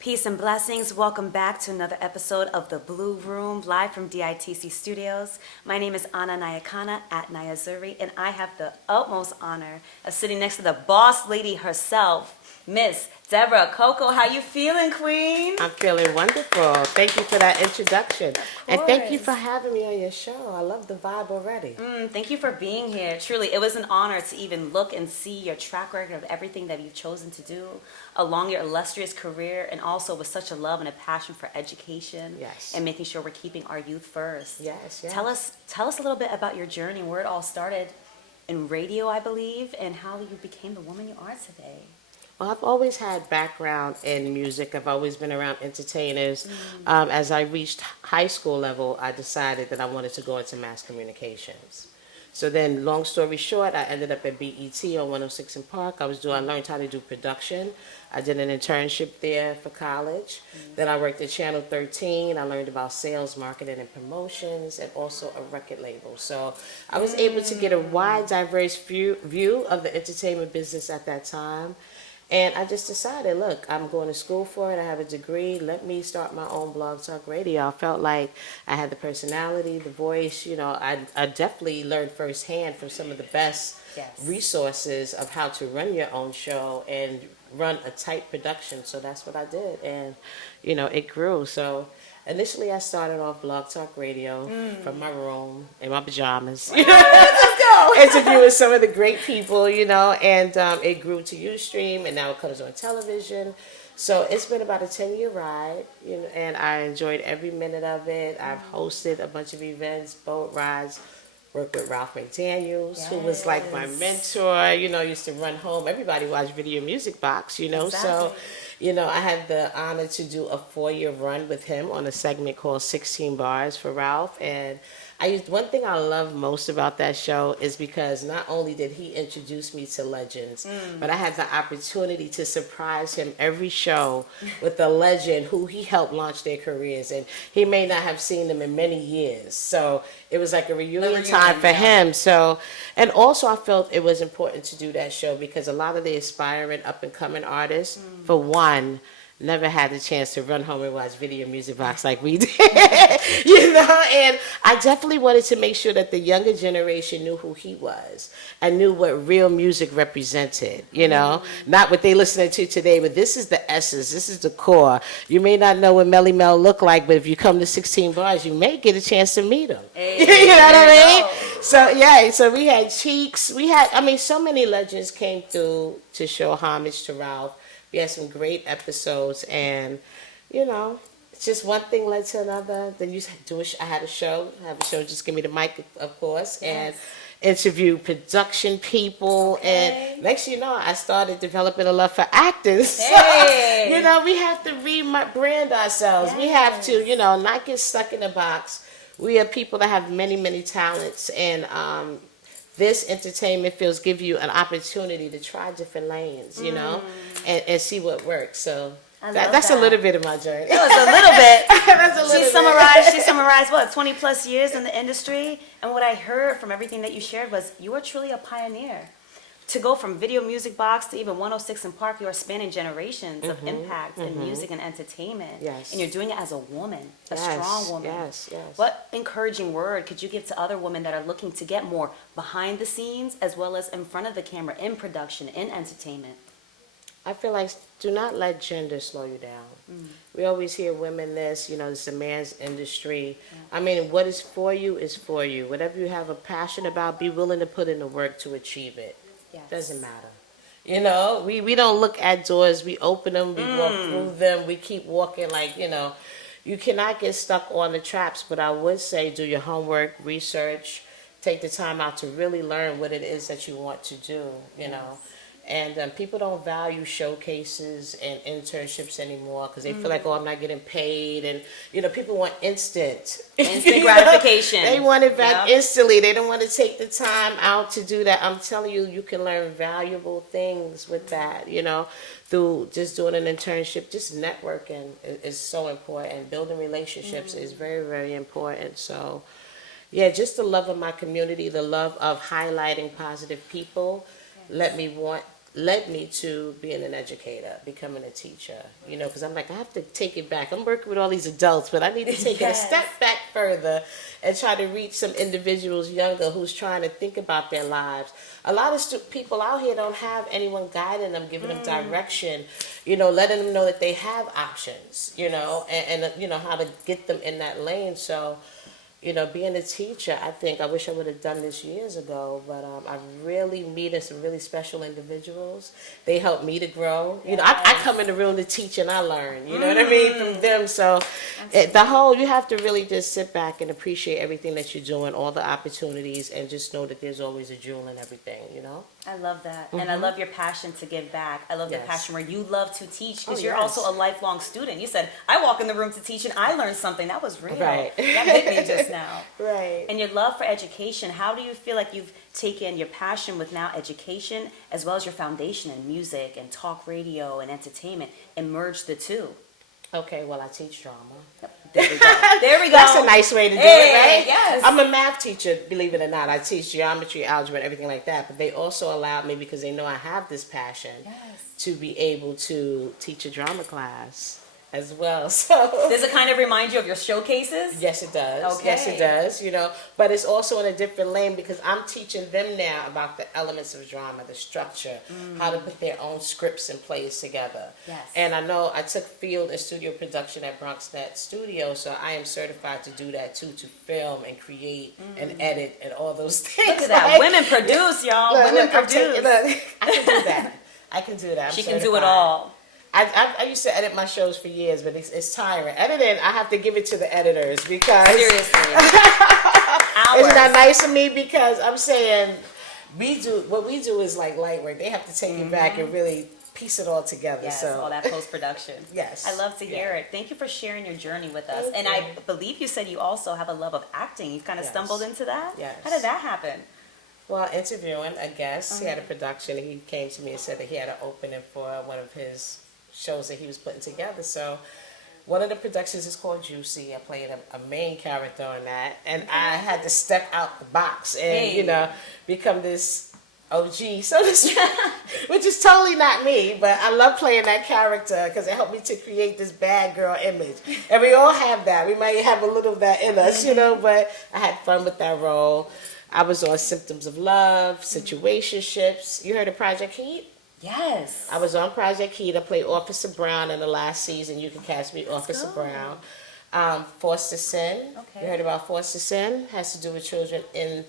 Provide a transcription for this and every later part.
Peace and blessings. Welcome back to another episode of The Blue Room, live from DITC Studios. My name is Anna Nyakana at Nyazuri, and I have the utmost honor of sitting next to the boss lady herself, Miss Debra. Coco, how you feeling, Queen? I'm feeling wonderful. Thank you for that introduction. And thank you course. for having me on your show. I love the vibe already. Thank you for being here. Truly, it was an honor to even look and see your track record of everything that you've chosen to do along your illustrious career, and also with such a love and a passion for education. Yes. And making sure we're keeping our youth first. Yes, yes. Tell us a little bit about your journey, where it all started in radio, I believe, and how you became the woman you are today. Well, I've always had background in music. I've always been around entertainers. As I reached high school level, I decided that I wanted to go into mass communications. So then, long story short, I ended up at BET on 106 in Park. I learned how to do production. I did an internship there for college. Then I worked at Channel 13. I learned about sales, marketing, and promotions, and also a record label. So I was able to get a wide, diverse view of the entertainment business at that time. And I just decided, look, I'm going to school for it. I have a degree. Let me start my own blog talk radio. I felt like I had the personality, the voice. I definitely learned firsthand from some of the best resources of how to run your own show and run a tight production. So that's what I did. And, it grew. So initially I started off blog talk radio from my room in my pajamas. Interviewing some of the great people, and it grew to Ustream, and now it comes on television. So it's been about a 10-year ride, and I enjoyed every minute of it. I've hosted a bunch of events, boat rides, worked with Ralph McDaniels, who was like my mentor, used to run home. Everybody watched Video Music Box, Exactly. So, I had the honor to do a 4-year run with him on a segment called 16 Bars for Ralph, and one thing I love most about that show is because not only did he introduce me to legends, but I had the opportunity to surprise him every show with a legend who he helped launch their careers, and he may not have seen them in many years. So it was like a reunion time for him. So, and also I felt it was important to do that show because a lot of the aspiring up and coming artists, for one, never had the chance to run home and watch Video Music Box like we did, and I definitely wanted to make sure that the younger generation knew who he was and knew what real music represented, not what they listening to today, but this is the essence, this is the core. You may not know what Melly Mel look like, but if you come to 16 Bars, you may get a chance to meet him. Hey, you know what I mean? So we had Cheeks, so many legends came through to show homage to Ralph. We had some great episodes, and it's just one thing led to another. Then I had a show. Just give me the mic, of course, and interview production people. Okay. And next, I started developing a love for acting. So, we have to rebrand ourselves. We have to, not get stuck in a box. We are people that have many, many talents, and this entertainment fields give you an opportunity to try different lanes, and see what works. So that's a little bit of my journey. That was a little bit. That's a little She summarized what, 20 plus years in the industry, and what I heard from everything that you shared was you are truly a pioneer. To go from Video Music Box to even 106 in Park, you are spanning generations of impact in music and entertainment. Yes. And you're doing it as a woman, a strong woman. Yes. What encouraging word could you give to other women that are looking to get more behind the scenes as well as in front of the camera, in production, in entertainment? I feel like do not let gender slow you down. We always hear women this, it's a man's industry. What is for you is for you. Whatever you have a passion about, be willing to put in the work to achieve it. Yes. Doesn't matter. We don't look at doors. We open them. We walk through them. We keep walking you cannot get stuck on the traps. But I would say do your homework, research, take the time out to really learn what it is that you want to do, And people don't value showcases and internships anymore because they feel like, I'm not getting paid. And, people want instant gratification. They want it back instantly. They don't want to take the time out to do that. I'm telling you, you can learn valuable things with that, through just doing an internship. Just networking is so important. Building relationships is very, very important. So, just the love of my community, the love of highlighting positive people. Let me want led me to being an educator, becoming a teacher, you know, because I'm like, I have to take it back. I'm working with all these adults, but I need to take it a step back further and try to reach some individuals younger who's trying to think about their lives. A lot of people out here don't have anyone guiding them, giving them direction, you know, letting them know that they have options, you know, and you know, how to get them in that lane. So, you know, being a teacher, I wish I would have done this years ago, but I really meeting some really special individuals. They help me to grow. You know, I come in the room to teach and I learn, you know what I mean, from them. So you have to really just sit back and appreciate everything that you're doing, all the opportunities, and just know that there's always a jewel in everything, you know? I love that. And I love your passion to give back. I love your passion where you love to teach because you're yes. also a lifelong student. You said, I walk in the room to teach and I learned something. That was real. Right. That hit me just now. Right. And your love for education, how do you feel like you've taken your passion with now education as well as your foundation in music and talk radio and entertainment and merged the two? Okay, well, I teach drama. There we go. There we go. That's a nice way to do it, right? Yes. I'm a math teacher, believe it or not. I teach geometry, algebra, and everything like that. But they also allowed me, because they know I have this passion, to be able to teach a drama class as well. So does it kind of remind you of your showcases? yes, it does. Okay. Yes, it does. You know, but it's also in a different lane because I'm teaching them now about the elements of drama, the structure, how to put their own scripts in place together. Yes. And I know I took field and studio production at BronxNet Studio, so I am certified to do that too, to film and create and edit and all those things. Look at that. Women produce, y'all. Women produce. I can do that. I can do that. She can do it all. I used to edit my shows for years, but it's tiring. Editing, I have to give it to the editors because Seriously. isn't that nice of me? Because I'm saying what we do is like light work. They have to take it back and really piece it all together. Yes, so all that post-production. Yes. I love to hear it. Thank you for sharing your journey with us. Thank And you. I believe you said you also have a love of acting. You've kind of stumbled into that? Yes. How did that happen? Well, interviewing a guest, he had a production, and he came to me and said that he had an opening for one of his shows that he was putting together. So one of the productions is called Juicy. I played a main character on that, and I had to step out the box and you know, become this OG, so to speak, which is totally not me, but I love playing that character because it helped me to create this bad girl image. And we all have that. We might have a little of that in us, you know, but I had fun with that role. I was on Symptoms of Love, Situationships. You heard of Project Heat? Yes. I was on Project Heat. I played Officer Brown in the last season. You can cast me Officer Brown. Forced to Sin. Okay. You heard about Forced to Sin? Has to do with children in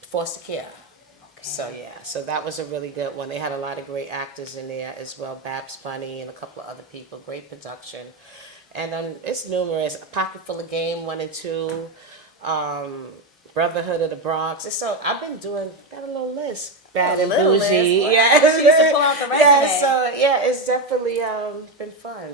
foster care. So yeah, so that was a really good one. They had a lot of great actors in there as well. Babs Bunny and a couple of other people. Great production. And it's numerous. Pocket Full of Game 1 and 2. Brotherhood of the Bronx. And so I've been got a little list. Bad and Bougie. Yeah. She used to pull out the resume. Yeah, so yeah, it's definitely been fun.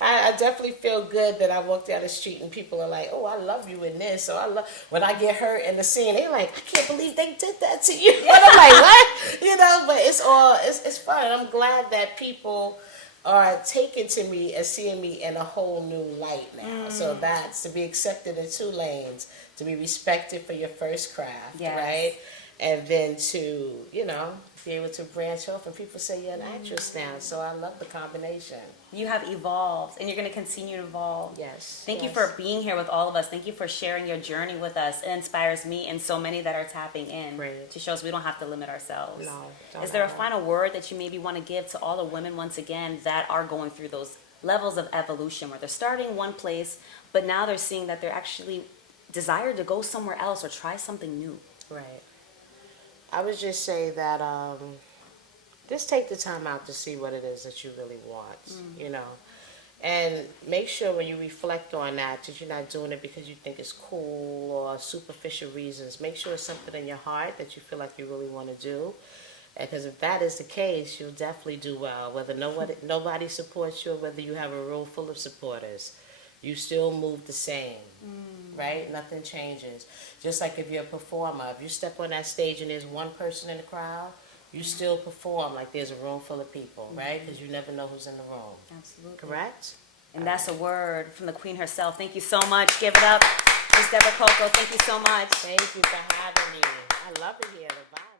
I definitely feel good that I walk down the street and people are like, "Oh, I love you in this." So I love when I get hurt in the scene. They're like, "I can't believe they did that to you." And I'm like, "What?" You know, but it's fun. I'm glad that people are taking to me and seeing me in a whole new light now. So that's to be accepted in 2 lanes, to be respected for your first craft, right? And then to, you know, be able to branch off and people say you're an actress now. So I love the combination. You have evolved and you're going to continue to evolve. Yes. Thank you for being here with all of us. Thank you for sharing your journey with us. It inspires me and so many that are tapping in to show us we don't have to limit ourselves. No. Is there a final word that you maybe want to give to all the women once again that are going through those levels of evolution where they're starting one place, but now they're seeing that they're actually desired to go somewhere else or try something new? Right. I would just say that just take the time out to see what it is that you really want, you know. And make sure when you reflect on that you're not doing it because you think it's cool or superficial reasons. Make sure it's something in your heart that you feel like you really want to do. Because if that is the case, you'll definitely do well. Whether nobody supports you or whether you have a room full of supporters, you still move the same, right? Nothing changes. Just like if you're a performer, if you step on that stage and there's one person in the crowd, you still perform like there's a room full of people, right? Because you never know who's in the room. Absolutely. Correct? And that's a word from the queen herself. Thank you so much. Give it up. Miss Debra Coco, thank you so much. Thank you for having me. I love it here. The vibe.